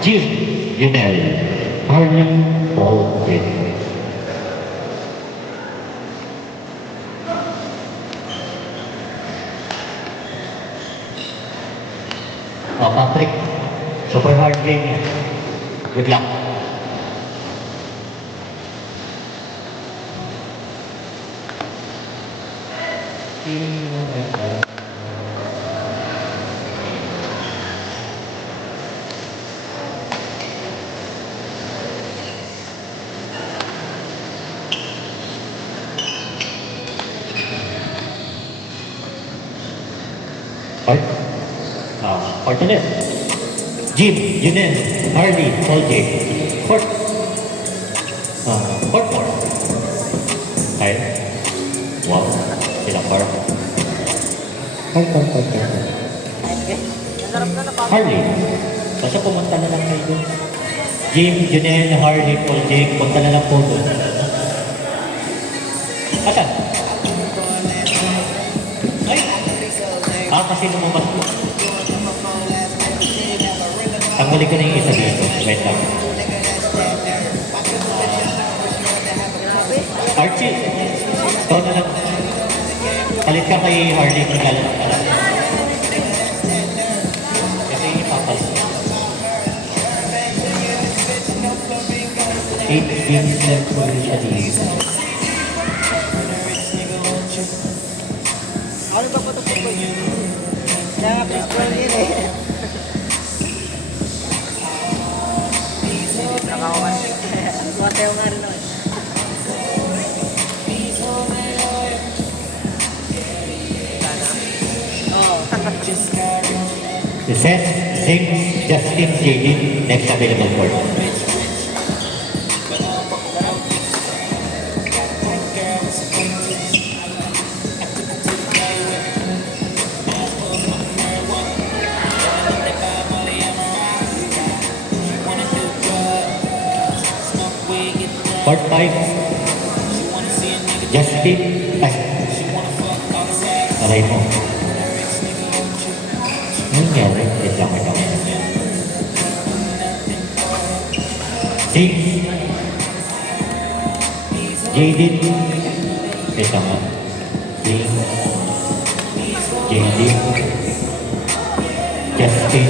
Jim Yunel, Harlem Baldwin. Oh, Patrick, super hard game yan. Good luck. Alternate. Jim, Junel, Harley, Colgate. Court. Court more. Kyle. Wow. Silang bar. Harley. Basta pumunta na lang kayo doon. Jim, Junel, Harley, Colgate. Punta na lang po doon. Asan? Ay. Kasi lumabas po. Tanggalin ko na yung isa dito. Wait lang. Archie, ikaw na lang. Palit ka kay Harley kung galang ka lang. Kasi ipapalit. 8 games left for siya dito. Ano ba po ito po? Kaya nga please call yun eh. Nakawan. Sumasayaw nga rin naman. Oo. The set, Zing, Justin, JD, next available court. Court 5, Justin, ay, aray mo. Ano nangyari? Wait lang. 6, Jadin, wait lang. 6, Jadin, Justin,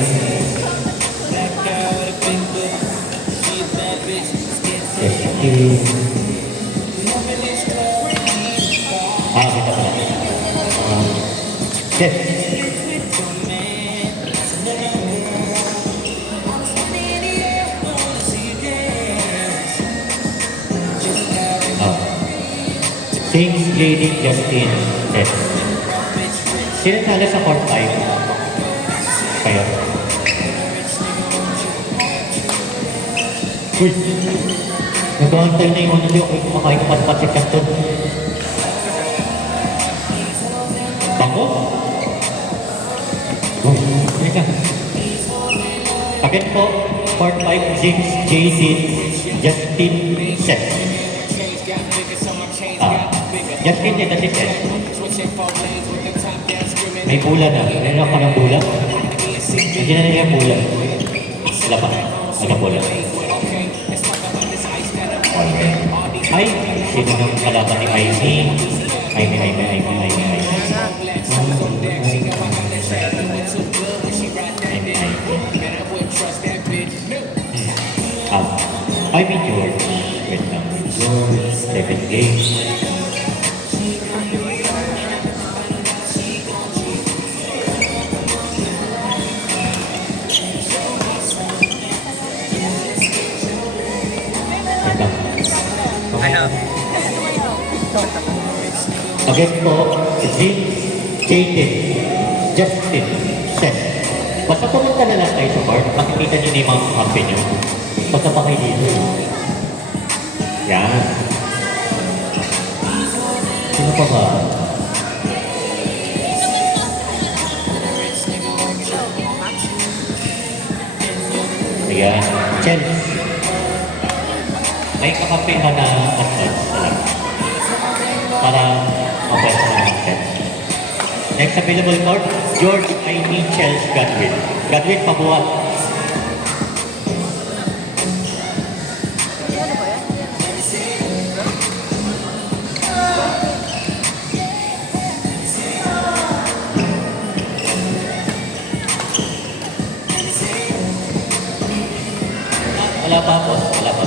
kita pala. Set. Things, JD, Justin, set. Sino tala sa court 5? Kayo. Uy! Nag-aantay na yung ano niyo, kung kumakain ng patpat si Captain. Bango? Teka. Again po, Part 5, Zings, JC, Justin, Seth. Justin din natin Seth. May bula na. Meron ka ng bula? Hindi na nila yung bula. Wala pa. Ano bula? Ay, sino nang kalaban ni Ivy? Ivy. Ivy George. Wait lang. George, 7 games. Again po, Jim, Jaden, Justin, Seth. Basta pumunta na lang kayo sa bar, makikita nyo na yung mga kampi nyo. Basta pa kayo dito. Yan. Sino pa ba? Ayan. Chelsea. May kakampihan na advance talaga. Para mabasa ng set. Next available court, George I. Mitchell Godwin. Godwin, pabuhat. Wala pa, boss. Wala pa.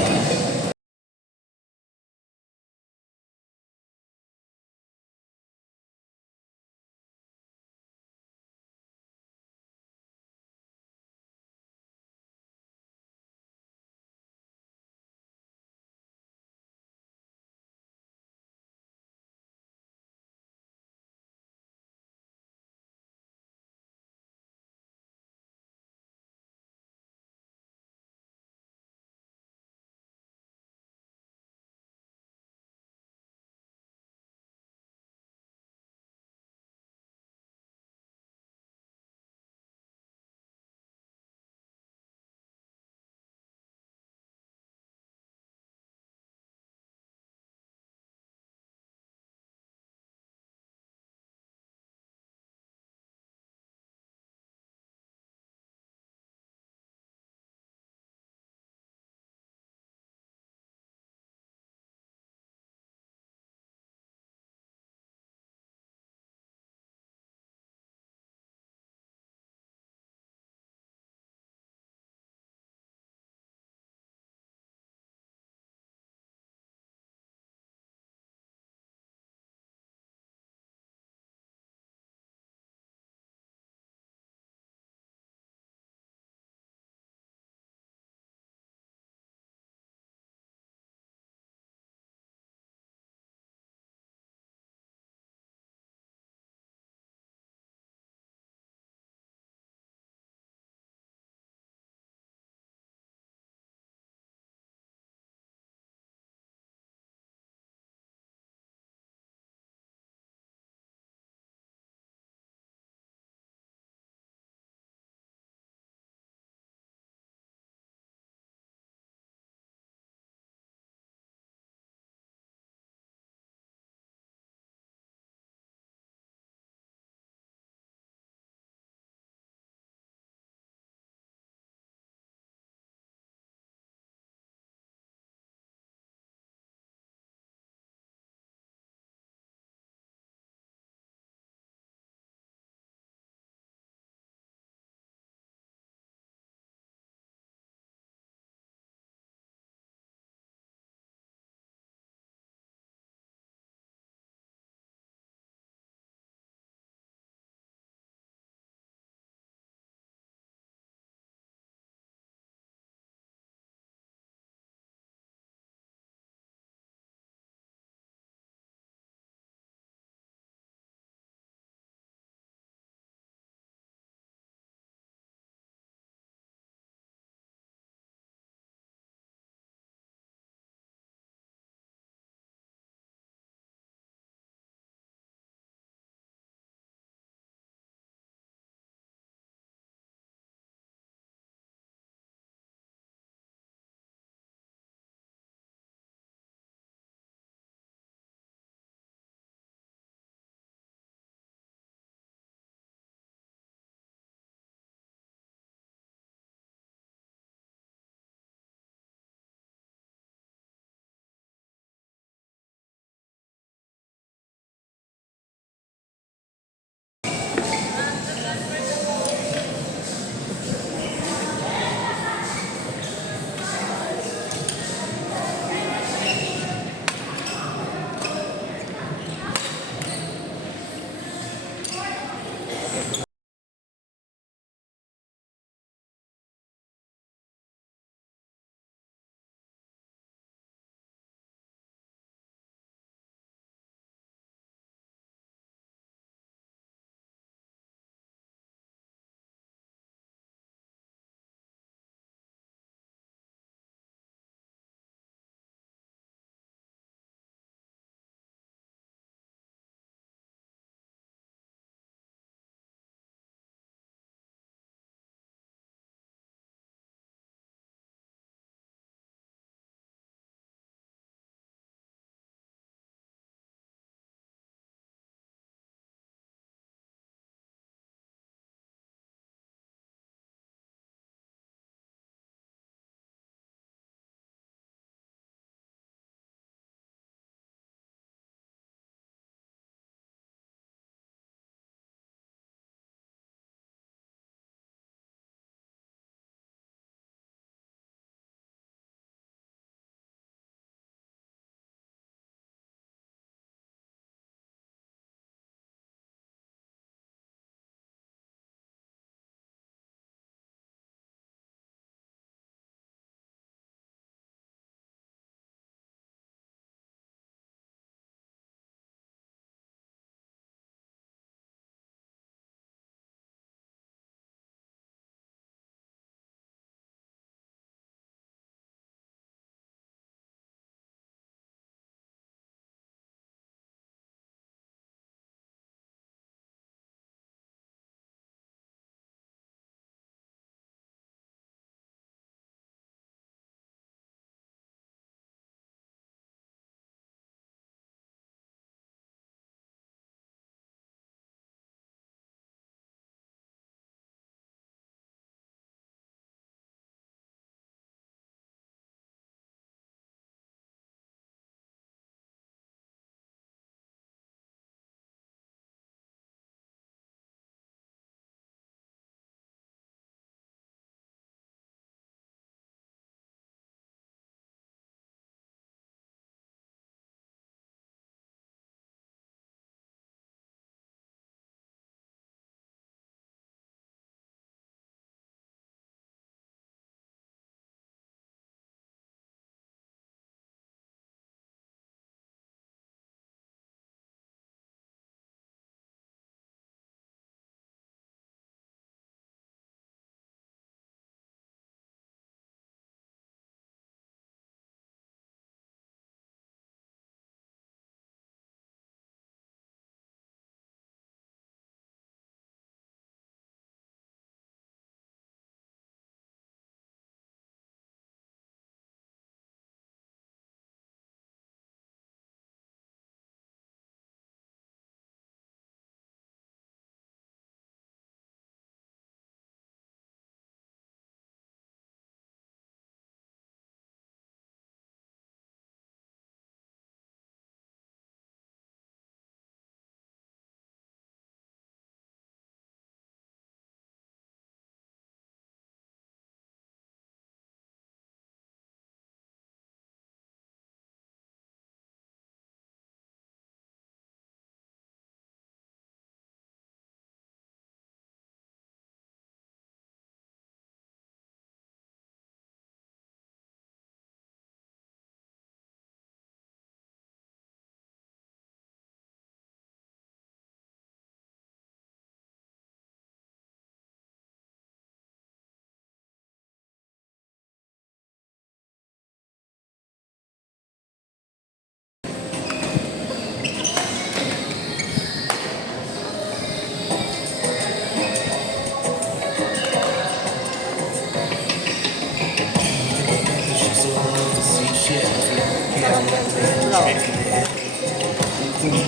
Sino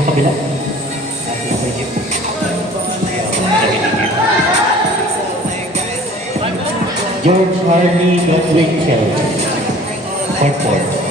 ang kabila? George Harley Godwin Shell. 4-4.